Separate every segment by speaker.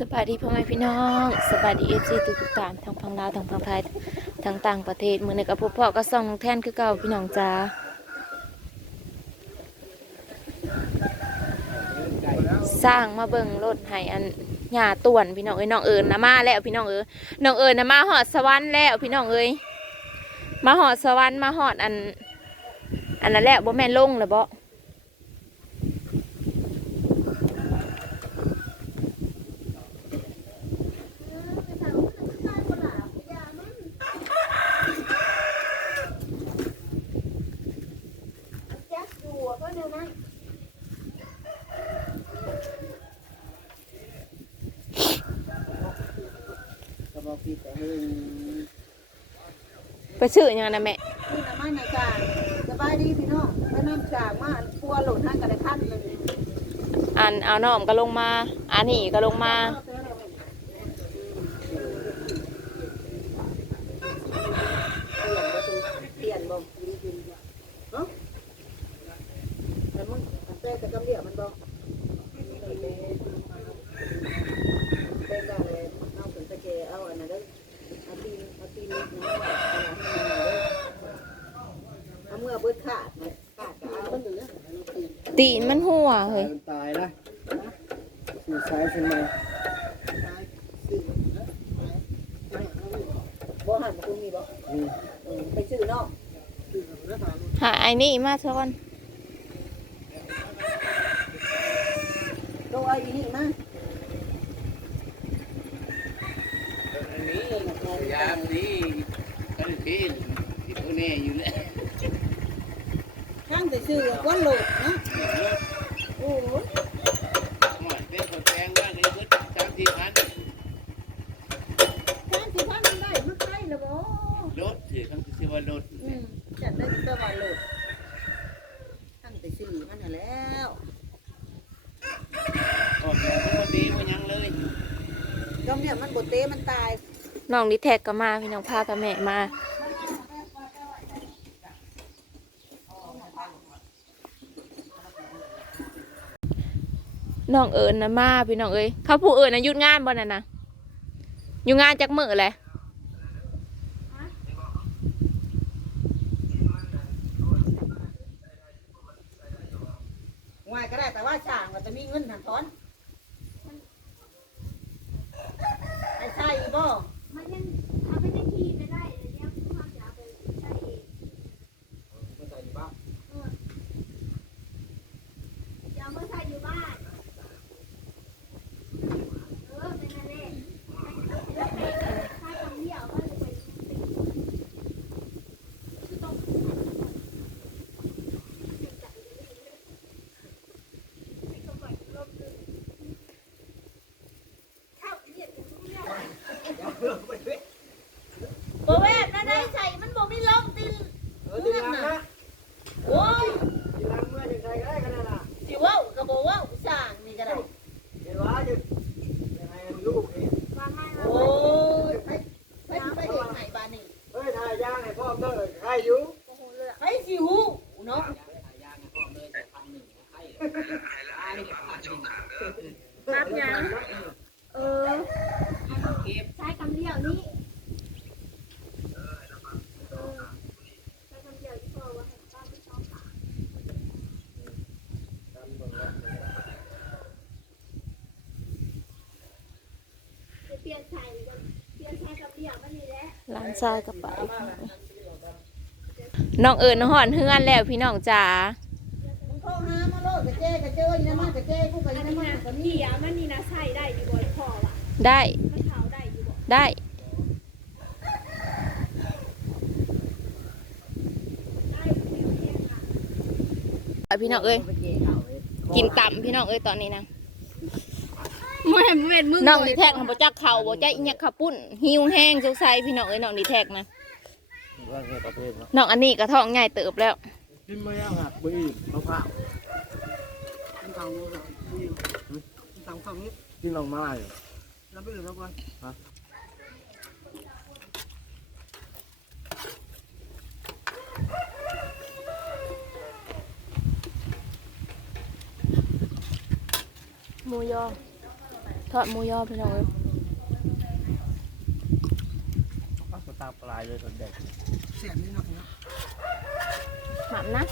Speaker 1: สบายดีพ่อแม่พี่น้องสบายดีเอฟซีทุกทุกๆท่านทั้งพังลาวทั้งพังไทยทั้งต่างประเทศมือในกับพวกพ่อก็ส่องน้องแท่นคือเก่าพี่น้องจ้าสร้างมาเบิ่งรถให้อันหญ้าต่วนพี่น้องเอ้ยน้องเอิญนะมาแล้วพี่น้องเอ้ยน้องเอิญนะมาหอดสวรรค์แล้วพี่น้องเอ้ยมาหอดสวรรค์มาหอดอัน อันนั้นแหละบ่แม่นลงเลยบ่
Speaker 2: ก็บอกพี่แต่เฮ้ย
Speaker 1: ไปซื้อหยังนะแม่
Speaker 2: นี่นะมาในจางสบายดีพี่น้องไปน้ำจางมาครัวหล่นห้างกันได้ขั้นเลย
Speaker 1: อันเอาน้อมก็ลงมา อันนี้ก็ลงมา
Speaker 2: เปลี่ยนบ่เนาะแต่มึงแต่แต่กำเดียวมันบ่เป็นอะไรเอาถึงตะเกียเอาอันนั้นเด้อเอาตีน เอาตีนนิดนึงเอาเมื่อเบิดขาดนะขาดก็เอา
Speaker 1: ตีนมันหัวเฮ้ย
Speaker 3: ตายละสู่ซ้ายขึ้นมา
Speaker 2: บ่หันมาคุณมีบ่
Speaker 3: นี่
Speaker 2: เออไปซื้อเนาะ
Speaker 1: หาไอ้นี่มาเถอะก่อน
Speaker 2: ตัวไอ้นี่มา
Speaker 4: อันนี้ยาม นี้กันกินที่ตัวนี้อยู่แล้ว
Speaker 2: ข้างแต่ซื้อก้อนโหลดเนาะโอ้ย
Speaker 4: หมดเป็นคนแพงว่าในพุทธสามสี่พัน
Speaker 2: ข้างสิพันมันได้มาใกล้แล้วบ่
Speaker 4: รถถือคำที่ว่ารถ
Speaker 2: อืมจัดได้แต่ว่าโหลดข้างแต่ซื้อมันน่ะแล้ว
Speaker 4: ออกแล้วมันดีมันยังเลย
Speaker 2: ก็เนี่ยมันบ่เตะมันตาย
Speaker 1: น้องดิแท็กก็มาพี่น้องพากับแม่มาน้องเอิญนะมาพี่น้องเอ้ยเขาผู้เอิญนะยุดงานบ่นั่นนะอยู่งานจักมือแหละ
Speaker 2: ง่ายก็ได้แต่ว่าช่างก็จะมีเงินหันถอนไอ้ใช่บ่
Speaker 5: มันยังเอาไปในที่ไปได้เดี๋ยวเขาจะเอาไปใส่เองเออจะเอามาใส่อยู่บ้าน เออเป็นอะไรแล้วไปถ้าทำเดี่ยวก็จะไปเข้าเรียกอย่างนี้ บ่แวบนะได้ใส่มันบ่มีลมติน
Speaker 3: เออดีลังนะ
Speaker 2: โอ้ย
Speaker 3: ดีลังเมื่อจังไงก็ได้กันน่ะ
Speaker 2: สิเว้าก็บ่เว้าสร้างนี่ก็ได้
Speaker 3: เห็นว่าจะยังไงลูกนี่
Speaker 5: วางไม้วาง
Speaker 2: โอ้
Speaker 5: ไว้
Speaker 2: ยไปไปไปเฮ็ดให้บ้านนี่
Speaker 3: เฮ้ยทายย่างให้พ่อเด้อใครอยู่
Speaker 5: โอ้โหเลยอะ
Speaker 2: ไปสิฮู้เนาะ
Speaker 5: รับยังเออ ใช้คำเดียวนี้เออใช้คำเดียวที่พอว่าให้ป้าไปชอบขาเปลี่ยนใส่เลยเปลี่ยนใส่คำเดียวมันนี่แหละ
Speaker 1: ร้านทรายก็ไปน้องเอิญน้องหอนเฮือนแล้วพี่น้องจ๋า
Speaker 2: มึงโทรหามาโลดกระเจ้กระเจ้ยนะมากระเจ้กูไป
Speaker 5: อัน
Speaker 2: นะ
Speaker 5: นี้
Speaker 2: มา
Speaker 5: นะ
Speaker 2: กระ
Speaker 5: พี่
Speaker 2: นี่
Speaker 5: อะมันนี่นะใส่ได้อยู่บ่พอว่ะ
Speaker 1: ได้
Speaker 5: มันเผา ได้อยู่บ่
Speaker 1: ได้
Speaker 5: ได้อยู่เพียงค่ะ
Speaker 1: ไปพี่น้องเอ้ย กินต่ำพี่น้องเอ้ยตอนนี้นะ
Speaker 5: ไม่เห็นเห็นมึง
Speaker 1: น้องดิแท็กทำบ่จักเข่าบ่จักอีหยังข้าวปุ้นหิวแห้งสงสัยพี่น้องเอ้ยน้องดิแท็กนะ
Speaker 3: ว่าไงประเภทเนาะ
Speaker 1: น้องอันนี้ก็ท้องใหญ่เติบแล้ว
Speaker 3: กินไม่ยากหักบ่อิ่มมะพร้าว
Speaker 2: กินข้าวนู้นก่อนกินข้าวข้าวนี้
Speaker 3: กินลองมาอยู่
Speaker 2: แล้วไปอื่นแล้วก่อน
Speaker 1: หมูยอ ทอดหมูยอพี่น้องเอ้ย
Speaker 3: ก็ตามปลายเลยส่วนเด็ก
Speaker 2: เสียงนิดหน่อยนะ
Speaker 1: หมัมนะ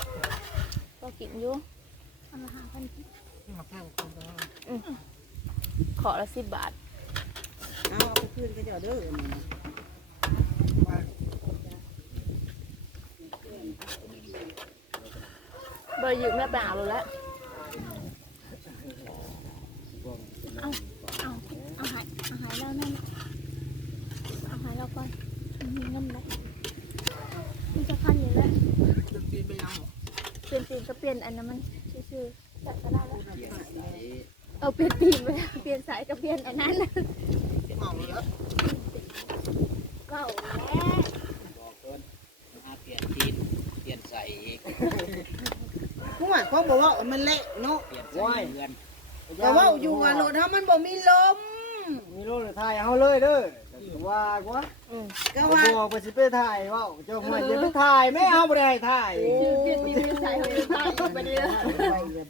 Speaker 1: ก็กินอยู่
Speaker 5: เอามาหาพันที่
Speaker 2: นี่มาแพงคนละ
Speaker 1: ขอละสิบบาท
Speaker 2: เอาเอาไปคืนก็จะเด้อ
Speaker 1: เบอร์ยืมแม่ไปเอาเลยแล้ว
Speaker 5: เอาเอาหาย เอาหายแล้วนั่นเอาหายแล้วก่อนมีเงินแล้วมีจะพันอยู่แล้ว
Speaker 2: ดนตรีไปยัง
Speaker 5: เปลี่ยนตีนก็เปลี่ยนอันนั้นมันชื่อๆจัดก็ได้แล้ว
Speaker 4: เอา
Speaker 5: เปลี่ยนตีนไปเปลี่ยนสายก็เปลี่ยนอันนั้น
Speaker 2: เอาแล้ว
Speaker 5: เก่าแล้ว
Speaker 4: บอกเพิ่นมาเปลี่ยนทีนเปลี่ยนใส่อีก
Speaker 2: ผู้หมายเขาบอกว่ามันเละเนาะ
Speaker 4: เปลี่ยนใส่เรือน
Speaker 2: แต่ว่าอยู่ว่ารถเฮามันบ่มีลม
Speaker 3: โลเลยถ่ายเอาเลยเด้อว่าว่า
Speaker 2: ก็
Speaker 3: ว่า
Speaker 2: ว่า
Speaker 3: บอกไปสิไปถ่ายว่าเจ้าไม่จะไปถ่ายไม่เอาบ่ได้ถ่าย
Speaker 5: เปลี่ยนตีนเปลี่ยนสายเขาเปลี่ยนสายไปเลย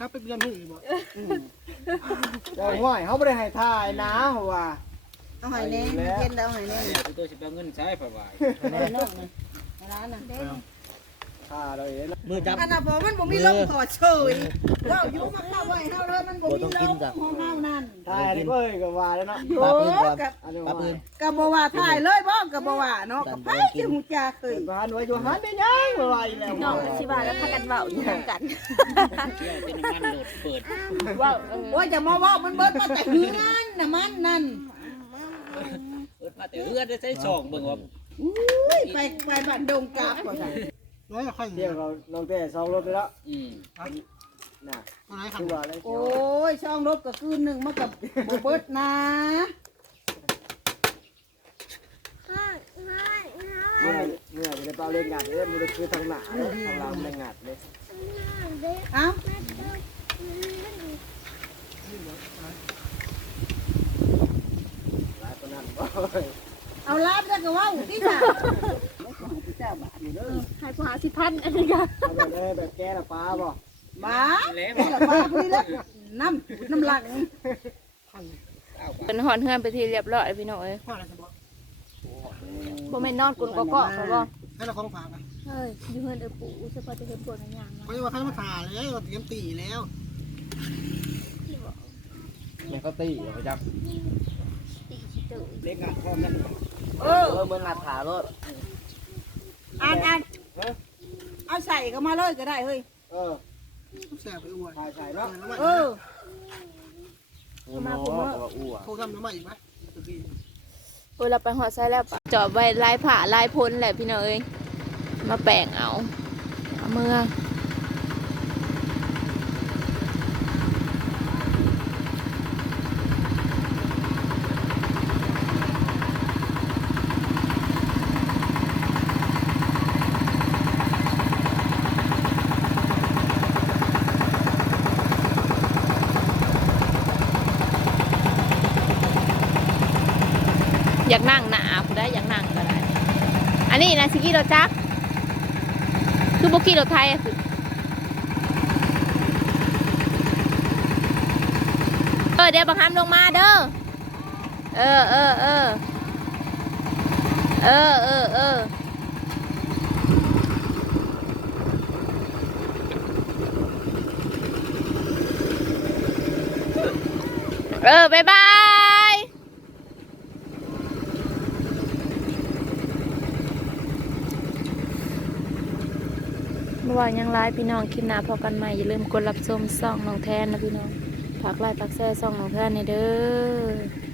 Speaker 2: กลับไปเปลี่ยนให้บ่
Speaker 3: เจ้าห้อยเขาบ่ได้ให้ถ่ายนะว่า
Speaker 2: เอาให้แน่เย็นแล้วให้แน่
Speaker 4: เนี่ยตัวสิเอาเงินใช้ฝ่าย
Speaker 2: แน่นอนร้านน่ะ
Speaker 3: ถ่าเราเอง
Speaker 4: มือจับ
Speaker 2: อันน่ะพอมันบ่มีลมขอเฉยเราอยู่มาเข้าไว้เฮาเลยมันบ่มีลมของเฮานั่น
Speaker 3: ถ่ายเอ้ยก็ว่าแล้วเนาะ
Speaker 2: โอ้กับ
Speaker 3: อันนี้
Speaker 4: ปั๊บ
Speaker 3: ว่า
Speaker 4: อื่น
Speaker 2: กับบ่ว่าถ่ายเลยบ่กับบ่ว่าเนาะกับไผสิฮู้จักเคย
Speaker 3: บ้านไว้อยู่หันได้ยังว่ว่าอีแล้ว
Speaker 1: น้องชิบาแล้วพากันเบาอยู่ทากัน
Speaker 4: เที่ยวเป็นน้ำมันเปิด
Speaker 1: ว้า
Speaker 2: โอ้ยจะมาเว้ามันเบิดมาแต่เฮือนน่ะมันนั่น
Speaker 4: เปิดมาแต่เอื้อนได้ใช้สองเบิ่งว่า
Speaker 2: อุ้ยไปไปบ้านดงกาบก่อน
Speaker 3: น้อยค่อยเที่ยวเราลงแต่สองรถไปแล้ว
Speaker 4: อืม
Speaker 3: น่ะคือว่าอะไร
Speaker 2: โอ้ยช่องรถก็คืนหนึงมากับบ่เบิดนะ
Speaker 3: เมื่อเมื่อจะเป่าเล่นงัดเลยมันคือทางหน้าทางหลังเล่นงัดเลย
Speaker 2: เอ้า
Speaker 3: หลายปานนั้นบ่
Speaker 2: เอาลาบแล้วก็เว้าที่จ้ะ เจ้าบาทนี่เด้อ
Speaker 5: หายผู้หาสิพันอันนี้ก็
Speaker 3: เอาแบบนี้แบบแกละปลาบ่
Speaker 2: บ้าแม่ละป้าพี่แล้วน้ำน้ำหลัง
Speaker 1: เป็นหอนเฮือนไปทีเรียบร้อยพี่น้องเอ้ย
Speaker 2: ว่าอะไรจะบอก
Speaker 1: บ่แม่นนอนกุนกอกๆเขาบ่
Speaker 2: ให้เราของฝากไป
Speaker 5: เฮ้ยอยู่เฮือนเออปู่เฉพาะจะเห็นปวดมันอย่าง
Speaker 2: เขาจะว่าเขามาถ่ายแล้วเราเตรียมตีแล้ว
Speaker 3: เนี่ยเขาตีเขาจับ
Speaker 5: ตีชิเตอร์
Speaker 4: เล็กอะพร้อมกัน
Speaker 2: เออ
Speaker 3: เออเหมือนงัดขารถ
Speaker 2: อ่านอ่านเอาใส่เข้ามาเลยก็ได้เฮ้ย
Speaker 3: เออ
Speaker 2: แซ่บไปอ้วน
Speaker 3: ถ่ายใส่เนาะ
Speaker 2: เออ
Speaker 3: มาผมว่าอ้ว
Speaker 2: เขาทำน้ำใหม่อีกไหม
Speaker 1: เวลาไปหอดไซแล้วปะจอบไว้ลายผ่าลายพ้นแหละพี่น้องเอ้ยมาแปลงเอาเอามือ อยากนั่งหนาผู้ได้อยากนั่งก็ได้ อันนี้นะสิกี้เรถจัก คือบุกี้รถไทยคือเออเดี๋ยวบังคับลงมาเด้อ เออเออเออเออเออเออเออบายบาย เมื่อ วานยังไลฟ์พี่น้องคลิปหน้าพอกันใหม่อย่าลืมกดรับชมซ่องน้องแทนนะพี่น้องฝากไลค์ฝากแชร์ซ่องน้องแทนในเด้อ